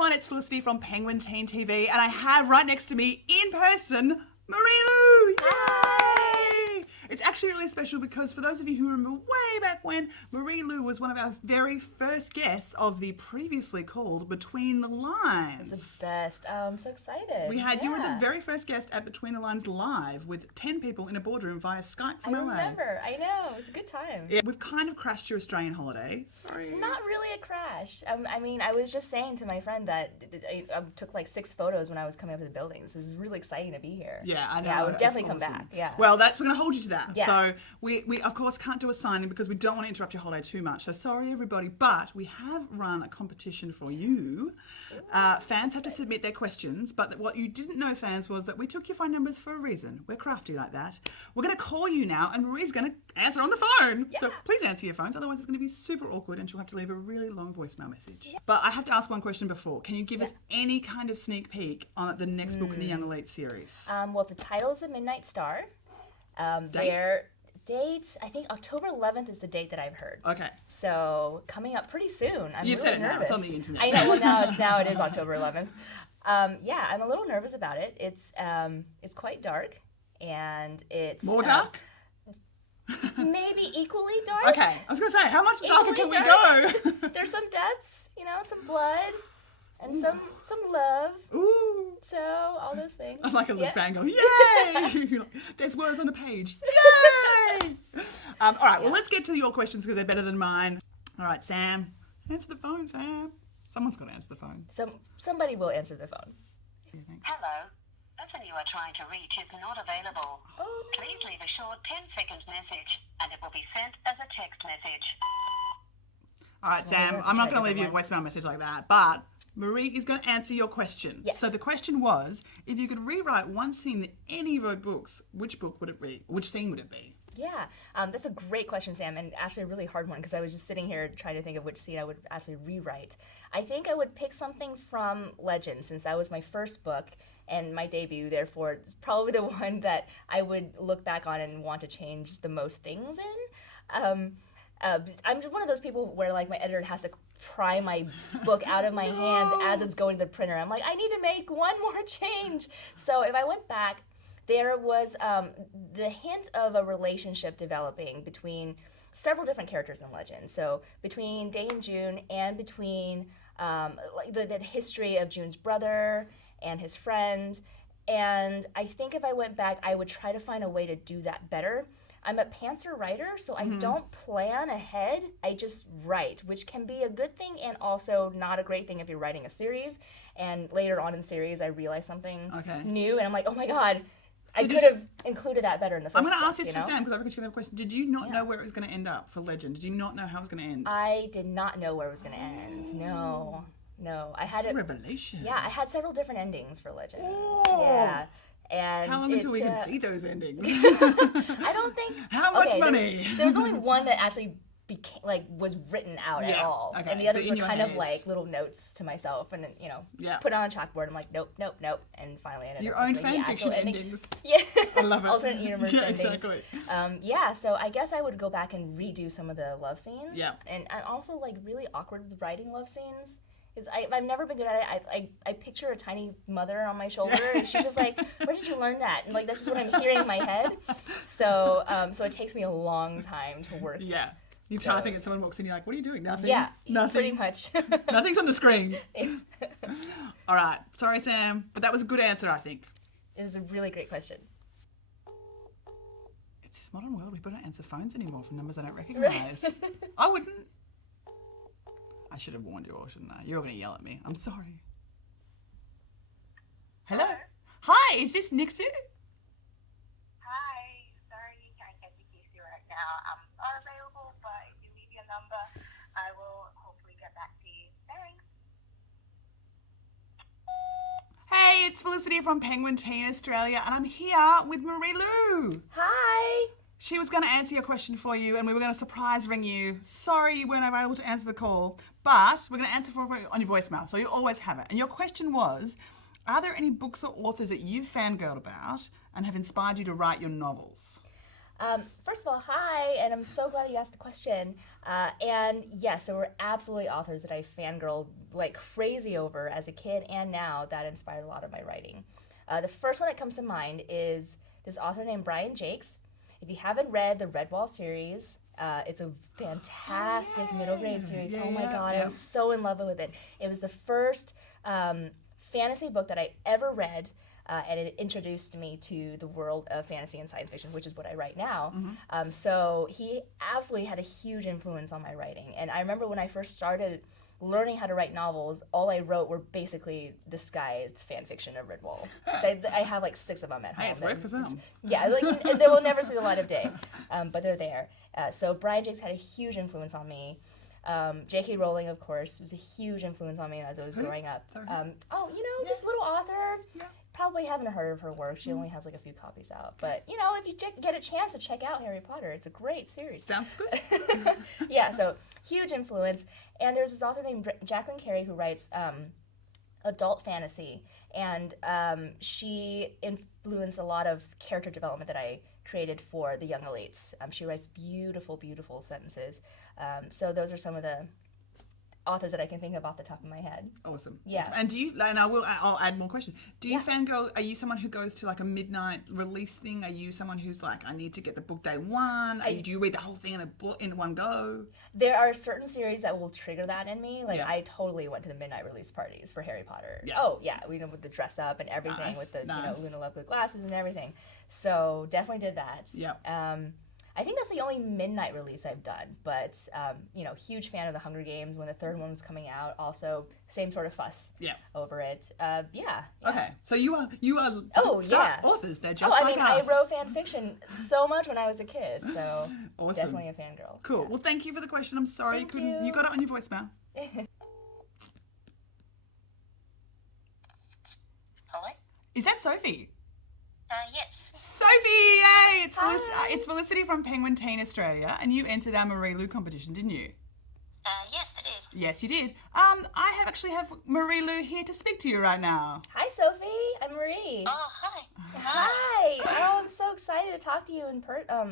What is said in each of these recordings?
everyone, it's Felicity from Penguin Teen TV, and I have right next to me, in person, Marie-Lou! Yay! Hi! It's actually really special because for those of you who remember way back when, Marie-Lou was one of our very first guests of the previously called Between the Lines. It's the best. I'm so excited. You were the very first guest at Between the Lines Live with 10 people in a boardroom via Skype from LA. I remember. I know. It was a good time. Yeah, we've kind of crashed your Australian holiday. Sorry. It's not really a crash. I mean, I was just saying to my friend that I took like 6 photos when I was coming up to the buildings. This is really exciting to be here. Yeah, I know. Yeah, I would definitely It's come awesome. back. Yeah. Well, we're going to hold you to that. Yeah. So we of course can't do a signing because we don't want to interrupt your holiday too much. So sorry everybody, but we have run a competition for you. Fans have to submit their questions, but what you didn't know, fans, was that we took your phone numbers for a reason. We're crafty like that. We're going to call you now and Marie's going to answer on the phone. Yeah. So please answer your phones, otherwise it's going to be super awkward and she'll have to leave a really long voicemail message. Yeah. But I have to ask one question before. Can you give us any kind of sneak peek on the next book in the Young Elite series? Well, the title is The Midnight Star. Date? Their date, I think October 11th is the date that I've heard. Okay. So coming up pretty soon. You've really said it nervous. now. It's on the internet. I know. Well, now it is October 11th. Yeah, I'm a little nervous about it. It's quite dark, and it's More dark? Maybe equally dark. Okay, I was going to say, how much darker Equally can dark. we go? There's some deaths, some blood, and some love. Ooh. So all those things. I'm like a little Yeah. fangirl. Yay! There's words on a page. Yay! All right, well, let's get to your questions because they're better than mine. All right, Sam. Answer the phone, Sam. Someone's got to answer the phone. Somebody will answer the phone. Yeah, thanks. Hello. The person you are trying to reach is not available. Oh, Please leave a short 10-second message and it will be sent as a text message. All right, Sam, have to I'm not try going to leave you a different voicemail message like that, but Marie is going to answer your question. Yes. So the question was, if you could rewrite one scene in any of your books, which book would it be? Which scene would it be? yeah. That's a great question, Sam, and actually a really hard one because I was just sitting here trying to think of which scene I would actually rewrite. I think I would pick something from Legend since that was my first book and my debut, therefore it's probably the one that I would look back on and want to change the most things in. I'm just one of those people where like my editor has to pry my book out of my hands as it's going to the printer. I'm like, I need to make one more change. So if I went back, there was the hint of a relationship developing between several different characters in Legend. So between Day and June, and between like the history of June's brother and his friend. And I think if I went back, I would try to find a way to do that better. I'm a pantser writer, so I don't plan ahead. I just write, which can be a good thing and also not a great thing if you're writing a series. And later on in the series, I realize something new, and I'm like, oh my God, I could have included that better in the first I'm going to book, ask this for Sam because I reckon she's going to have a question. Did you not know where it was going to end up for Legend? Did you not know how it was going to end? I did not know where it was going to end. No. I had It's a revelation. Yeah, I had several different endings for Legend. Oh. Yeah. And How long until we can see those endings? I don't think. How much money? There was only one that actually was written out at all, okay. and the others In were your kind of head. like little notes to myself, and then put on a chalkboard. I'm like, nope, and finally ended Your up own with the fan actual fiction ending. endings. Yeah, I love it. Alternate universe Yeah, endings. exactly. So I guess I would go back and redo some of the love scenes. Yeah. And I'm also like really awkward with writing love scenes. I've never been good at it. I picture a tiny mother on my shoulder, and she's just like, "Where did you learn that?" And like that's just what I'm hearing in my head. So it takes me a long time to work. Yeah. You're typing and someone walks in, you're like, what are you doing? Nothing? Yeah, Nothing? pretty much. Nothing's on the screen. All right. Sorry, Sam. But that was a good answer, I think. It was a really great question. It's this modern world. We don't answer phones anymore from numbers I don't recognise. I wouldn't. I should have warned you all, shouldn't I? You're all going to yell at me. I'm sorry. Hello? Hi, is this Nixu? Hi, sorry I can't speak to you right now. I'm unavailable, but if you leave your number, I will hopefully get back to you. Thanks. Hey, it's Felicity from Penguin Teen Australia, and I'm here with Marie-Lou. Hi. She was going to answer your question for you, and we were going to surprise ring you. Sorry you weren't able to answer the call, but we're going to answer for you on your voicemail, so you always have it. And your question was, are there any books or authors that you've fangirled about and have inspired you to write your novels? First of all, hi, and I'm so glad you asked the question. And yes, there were absolutely authors that I fangirled like crazy over as a kid and now that inspired a lot of my writing. The first one that comes to mind is this author named Brian Jakes. If you haven't read the Redwall series, it's a fantastic middle grade series. Oh my God, I was so in love with it. It was the first fantasy book that I ever read. And it introduced me to the world of fantasy and science fiction, which is what I write now. So he absolutely had a huge influence on my writing. And I remember when I first started learning how to write novels, all I wrote were basically disguised fan fiction of Redwall. So I have like 6 of them at home. Hey, it's worked for some. Yeah, like, they will never see the light of day, but they're there. So Brian Jakes had a huge influence on me. J.K. Rowling, of course, was a huge influence on me as I was growing up. This little author, probably haven't heard of her work. She only has like a few copies out. But, if you get a chance to check out Harry Potter, it's a great series. Sounds good. Yeah, so huge influence. And there's this author named Jacqueline Carey who writes adult fantasy. And she influenced a lot of character development that I created for the young elites. She writes beautiful, beautiful sentences. So those are some of the authors that I can think of off the top of my head. Awesome. Yeah. Awesome. And do you, and I'll add more questions. Do you fangirl, are you someone who goes to like a midnight release thing? Are you someone who's like, I need to get the book day one? Do you read the whole thing in one go? There are certain series that will trigger that in me. Like, Yeah. I totally went to the midnight release parties for Harry Potter. Yeah. Oh, yeah, with the dress up and everything, Nice, with the nice. Luna Lovegood glasses and everything. So definitely did that. Yeah. I think that's the only midnight release I've done, but huge fan of the Hunger Games when the 3rd one was coming out. Also, same sort of fuss over it. Yeah. Okay, so you are Oh, star yeah. authors. They're just I like mean, I us. wrote fan fiction so much when I was a kid, so Awesome. definitely a fangirl. Cool. Well, thank you for the question. I'm sorry Thank you couldn't. You got it on your voicemail. Hello? Is that Sophie? Yes. Sophie, yay! Hi. It's Felicity from Penguin Teen Australia, and you entered our Marie Lou competition, didn't you? Yes, I did. Yes, you did. I actually have Marie Lou here to speak to you right now. Hi, Sophie. I'm Marie. Oh, hi. Hi. Oh, I'm so excited to talk to you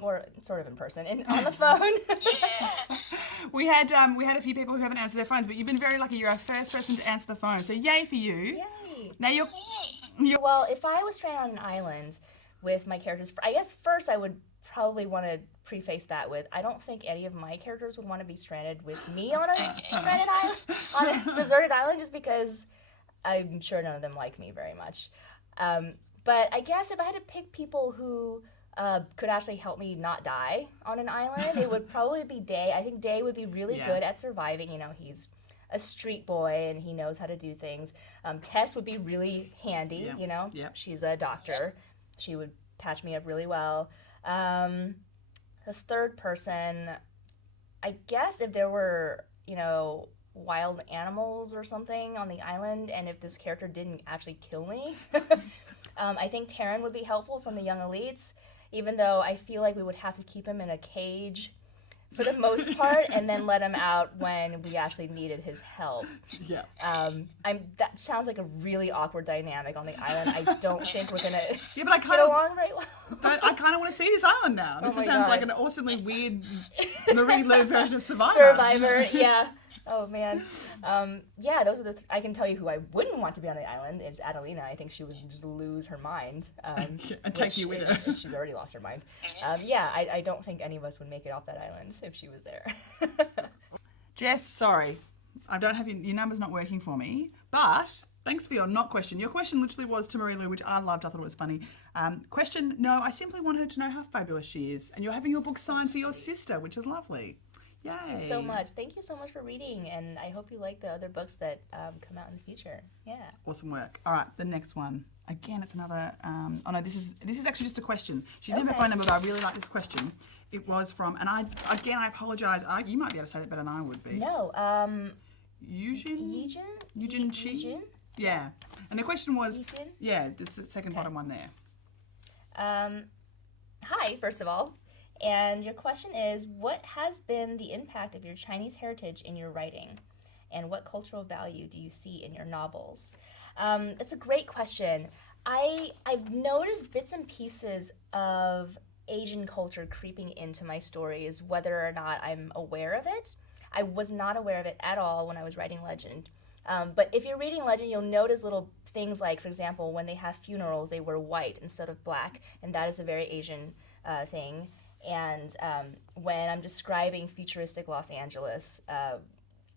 or sort of in person, and on the phone. Yeah. We had a few people who haven't answered their phones, but you've been very lucky. You're our first person to answer the phone, so yay for you. Yay. Now you're. Yay. Well, if I was stranded on an island with my characters, I guess first I would probably want to preface that with, I don't think any of my characters would want to be stranded with me on a stranded island, on a deserted island, just because I'm sure none of them like me very much. But I guess if I had to pick people who could actually help me not die on an island, it would probably be Day. I think Day would be really good at surviving. He's a street boy and he knows how to do things. Tess would be really handy, Yep. She's a doctor. She would patch me up really well. The third person, I guess if there were, wild animals or something on the island, and if this character didn't actually kill me, I think Taryn would be helpful from the Young Elites, even though I feel like we would have to keep him in a cage for the most part, and then let him out when we actually needed his help. Yeah. That sounds like a really awkward dynamic on the island. I don't think we're gonna But I get kind of. along very well. I kind of want to see this island now. This my sounds like God. an awesomely weird Marie Lou version of Survivor. Survivor, yeah. Oh man, those are the. I can tell you who I wouldn't want to be on the island is Adelina. I think she would just lose her mind. And take you with her. She's already lost her mind. I don't think any of us would make it off that island if she was there. Jess, sorry, I don't have your number's not working for me. But thanks for your not question. Your question literally was to Marie Lou, which I loved. I thought it was funny. Question: No, I simply want her to know how fabulous she is, and you're having your book signed for your sister, which is lovely. Yay. Thank you so much. Thank you so much for reading, and I hope you like the other books that come out in the future. Yeah. Awesome work. All right, the next one. Again, it's another. This is actually just a question. She didn't have a phone number, but I really like this question. It was from, and I apologize. You might be able to say that better than I would be. No. Eugene Chi. Eugene? Yeah, and the question was, Eugene? yeah, it's the second bottom one there. Hi, first of all. And your question is, what has been the impact of your Chinese heritage in your writing? And what cultural value do you see in your novels? That's a great question. I've noticed bits and pieces of Asian culture creeping into my stories, whether or not I'm aware of it. I was not aware of it at all when I was writing Legend. But if you're reading Legend, you'll notice little things like, for example, when they have funerals, they wear white instead of black, and that is a very Asian thing. And when I'm describing futuristic Los Angeles,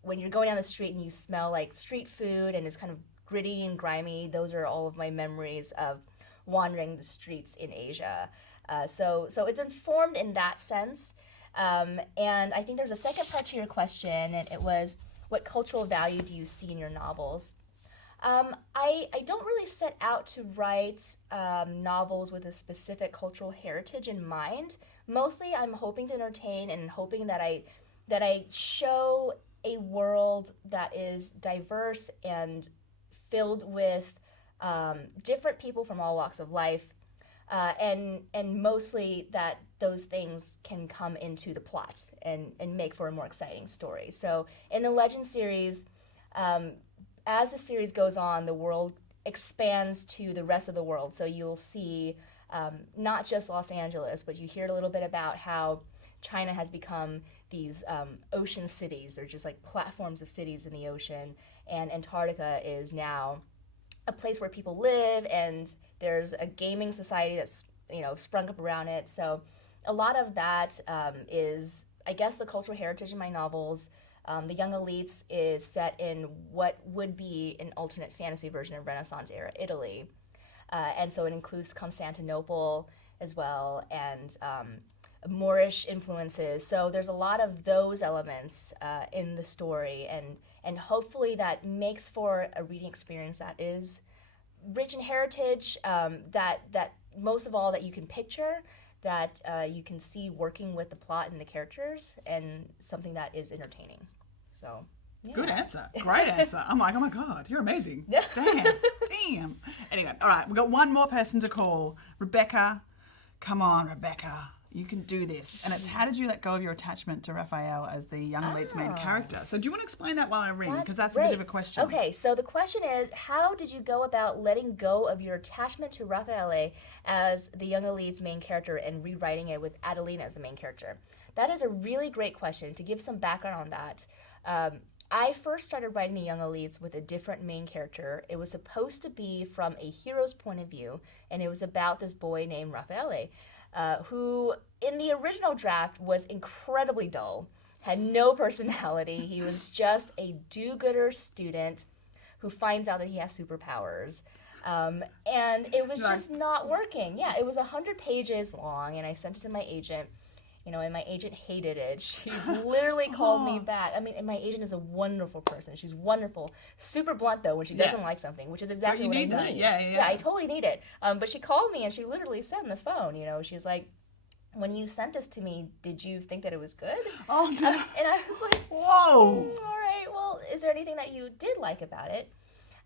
when you're going down the street and you smell like street food and it's kind of gritty and grimy, those are all of my memories of wandering the streets in Asia. So it's informed in that sense. And I think there's a second part to your question, and it was, what cultural value do you see in your novels? I don't really set out to write novels with a specific cultural heritage in mind. Mostly I'm hoping to entertain and hoping that I show a world that is diverse and filled with different people from all walks of life, and mostly that those things can come into the plot and make for a more exciting story. So in the Legend series, as the series goes on, the world expands to the rest of the world. So you'll see not just Los Angeles, but you hear a little bit about how China has become these ocean cities. They're just like platforms of cities in the ocean, and Antarctica is now a place where people live, and there's a gaming society that's sprung up around it. So a lot of that is, I guess, the cultural heritage in my novels. The Young Elites is set in what would be an alternate fantasy version of Renaissance era Italy, and so it includes Constantinople as well, and Moorish influences. So there's a lot of those elements in the story, and hopefully that makes for a reading experience that is rich in heritage, that most of all that you can picture, that you can see working with the plot and the characters, and something that is entertaining. So, yeah. Good answer. Great answer. I'm like, oh my God, you're amazing. Damn. Anyway, all right, we've got one more person to call. Rebecca. Come on, Rebecca. You can do this. And it's, how did you let go of your attachment to Raphael as the young elite's main character? So do you want to explain that while I ring? Because that's a bit of a question. Okay, so the question is, how did you go about letting go of your attachment to Raphael as the young elite's main character and rewriting it with Adelina as the main character? That is a really great question. To give some background on that, I first started writing the young elites with a different main character. It was supposed to be from a hero's point of view, and it was about this boy named Raphael, who in the original draft was incredibly dull, had no personality. He was just a do-gooder student who finds out that he has superpowers. And it was just not working. Yeah, it was 100 pages long, and I sent it to my agent. And my agent hated it. She literally called me back. I mean, and my agent is a wonderful person. She's wonderful. Super blunt, though, when she doesn't like something, which is exactly what I need. That. Yeah. Yeah, I totally need it. But she called me, and she literally said on the phone, she was like, when you sent this to me, did you think that it was good? Oh, no. And I was like, whoa. All right, well, is there anything that you did like about it?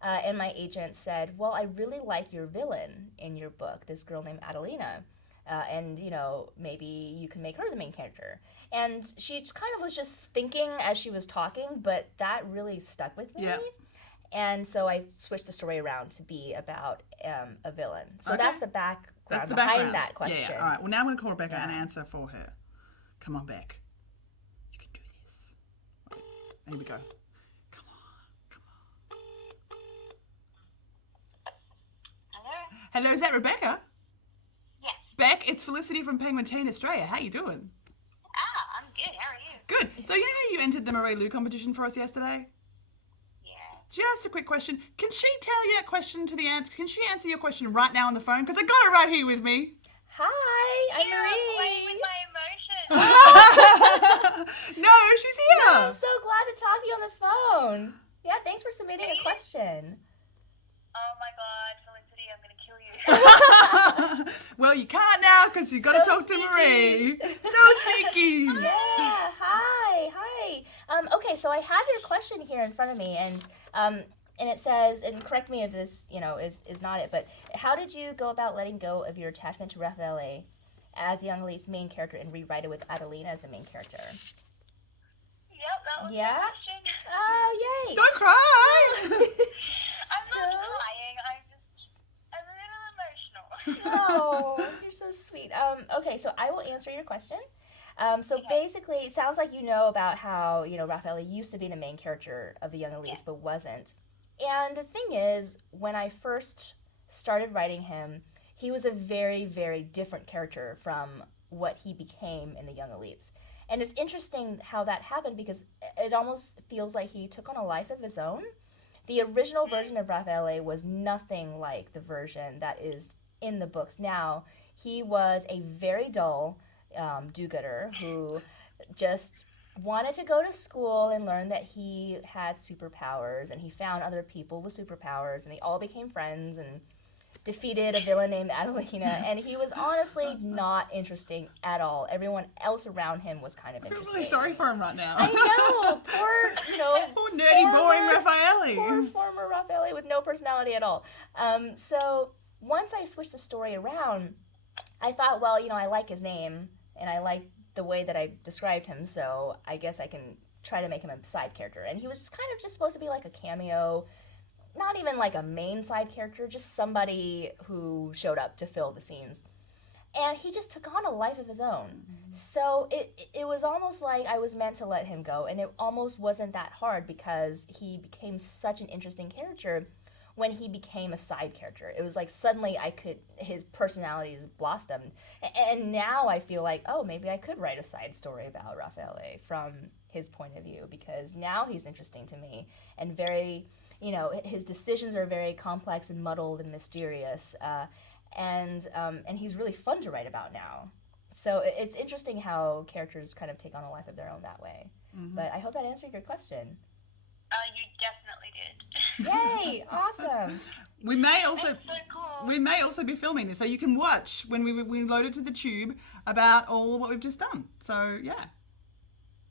And my agent said, well, I really like your villain in your book, this girl named Adelina. And maybe you can make her the main character. And she kind of was just thinking as she was talking, but that really stuck with me. Yeah. And so I switched the story around to be about a villain. So that's the background behind that question. Yeah. All right. Well, now I'm going to call Rebecca and answer for her. Come on, Beck. You can do this. Right. Here we go. Come on. Hello, is that Rebecca? Beck, it's Felicity from Penguin Teen Australia. How you doing? I'm good. How are you? Good. So you know how you entered the Marie Lou competition for us yesterday? Yeah. Just a quick question. Can she tell you that question to the answer? Can she answer your question right now on the phone? Because I got it right here with me. Hi, I'm Marie. Playing with my emotions. No, she's here. I'm so glad to talk to you on the phone. Yeah, thanks for submitting a question. Oh my God, Felicity, I'm going to kill you. Well, you can't now because you've got to talk sneaky. to Marie. So sneaky. Yeah, hi. Okay, so I have your question here in front of me, and it says, and correct me if this, is not it, but how did you go about letting go of your attachment to Raphael as the young elite's main character and rewrite it with Adelina as the main character? Yep, that was my Yeah? question. Oh, yay. Don't cry. I'm not crying. I'm a little emotional. Oh, you're so sweet. Okay, so I will answer your question. So basically, it sounds like you know about how, Raffaele used to be the main character of the Young Elites, but wasn't. And the thing is, when I first started writing him, he was a very, very different character from what he became in the Young Elites. And it's interesting how that happened because it almost feels like he took on a life of his own. The original version of Raffaele was nothing like the version that is in the books now. He was a very dull do-gooder who just wanted to go to school and learn that he had superpowers, and he found other people with superpowers, and they all became friends and defeated a villain named Adelina, and he was honestly not interesting at all. Everyone else around him was kind of I feel interesting. really sorry for him right now. I know, Poor nerdy, boring Raffaele. Poor former Raffaele with no personality at all. So once I switched the story around, I thought, well, I like his name, and I like the way that I described him, so I guess I can try to make him a side character. And he was just kind of just supposed to be like a cameo, not even like a main side character, just somebody who showed up to fill the scenes. And he just took on a life of his own. Mm-hmm. So it was almost like I was meant to let him go, and it almost wasn't that hard because he became such an interesting character when he became a side character. It was like suddenly his personality just blossomed. And now I feel like, oh, maybe I could write a side story about Raffaele from his point of view, because now he's interesting to me and very, his decisions are very complex and muddled and mysterious. And he's really fun to write about now. So it's interesting how characters kind of take on a life of their own that way. Mm-hmm. But I hope that answered your question. You definitely did. Yay! Awesome. We may also That's so cool. we may also be filming this, so you can watch when we load it to the tube about all what we've just done. So yeah.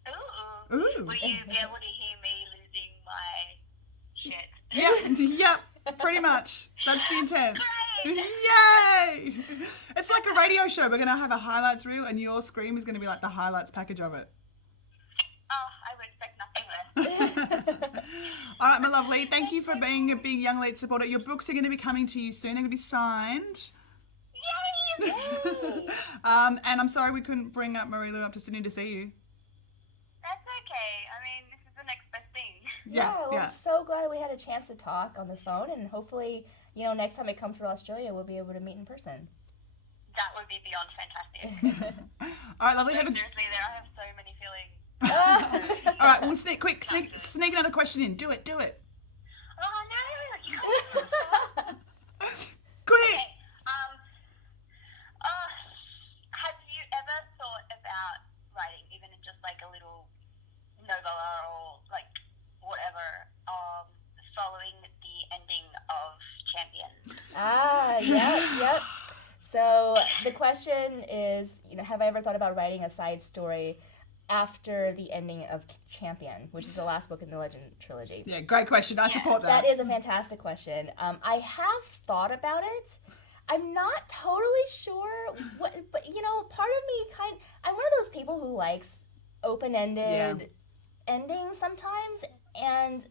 Ooh. Ooh. Will you be able to hear me losing my shit? Yep, pretty much. That's the intent. Great. Yay! It's like a radio show. We're gonna have a highlights reel, and your scream is gonna be like the highlights package of it. Oh, I would expect nothing less. All right, my lovely. Thank you for being a big Young Elite supporter. Your books are going to be coming to you soon. They're going to be signed. Yay! And I'm sorry we couldn't bring up Marie Lou up to Sydney to see you. That's okay. I mean, this is the next best thing. I'm so glad we had a chance to talk on the phone, and hopefully, next time I come through Australia, we'll be able to meet in person. That would be beyond fantastic. All right, lovely. Seriously, I have so many feelings. All right, we'll sneak another question in. Do it. Oh no! You can't. Quick. Okay. Have you ever thought about writing, even in just like a little novella or like whatever, following the ending of Champion? Yep. So the question is, have I ever thought about writing a side story after the ending of Champion, which is the last book in the Legend trilogy? Yeah, great question. I support that. That is a fantastic question. I have thought about it. I'm not totally sure what, but part of me I'm one of those people who likes open-ended endings sometimes, and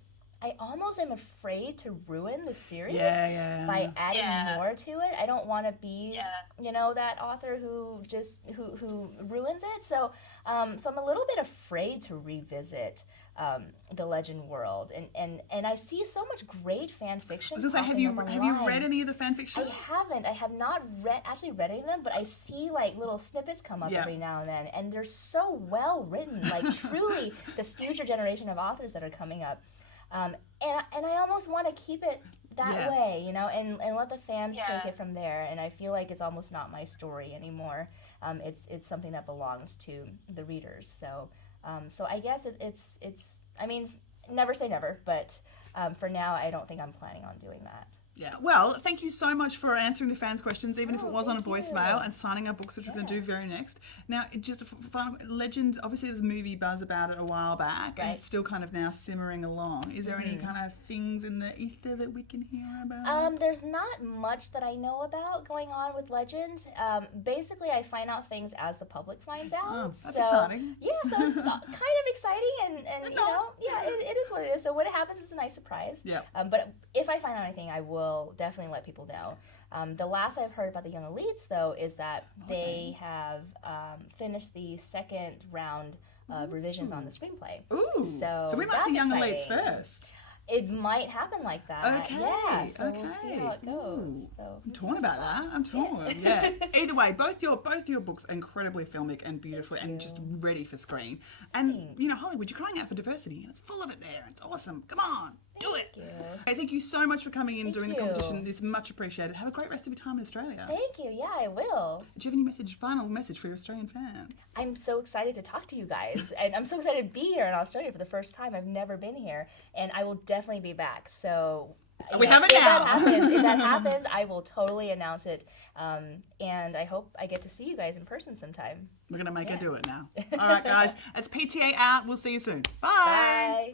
I almost am afraid to ruin the series by adding more to it. I don't want to be, that author who ruins it. So I'm a little bit afraid to revisit the Legend world, and I see so much great fan fiction. I was gonna say, have you read any of the fan fiction? I haven't. I have not read any of them, but I see like little snippets come up every now and then, and they're so well written. Like truly, the future generation of authors that are coming up. And I almost want to keep it that way, and let the fans take it from there. And I feel like it's almost not my story anymore. It's something that belongs to the readers. So I guess it's. I mean, never say never, but for now, I don't think I'm planning on doing that. Yeah. Well, thank you so much for answering the fans' questions, even if it was on a voicemail, and signing our books, which we're going to do very next. Now, just a final Legend. Obviously, there was a movie buzz about it a while back, and it's still kind of now simmering along. Is there any kind of things in the ether that we can hear about? There's not much that I know about going on with Legend. Basically, I find out things as the public finds out. Oh, that's exciting. Yeah, so it's kind of exciting, and it is what it is. So when it happens, it's a nice surprise. Yeah. But if I find out anything, I will will definitely let people know. The last I've heard about the Young Elites, though, is that they have finished the second round of revisions on the screenplay. Ooh. So we might that's see Young exciting. Elites first. It might happen like that. Okay. Yeah, so we'll see okay. how it goes. Ooh. So I'm torn about that. I'm torn. Yeah. Either way, both your books are incredibly filmic and beautifully and just ready for screen. And you know, Hollywood, you're crying out for diversity, and it's full of it there. It's awesome. Come on, do it. Thank you. Hey, thank you so much for coming in and doing the you. competition. It's much appreciated. Have a great rest of your time in Australia. Thank you. Yeah, I will. Do you have any final message for your Australian fans? I'm so excited to talk to you guys, and I'm so excited to be here in Australia for the first time. I've never been here, and I will definitely be back. So We have it now. If that happens, I will totally announce it, and I hope I get to see you guys in person sometime. We're going to make her do it now. All right, guys. It's PTA out. We'll see you soon. Bye. Bye.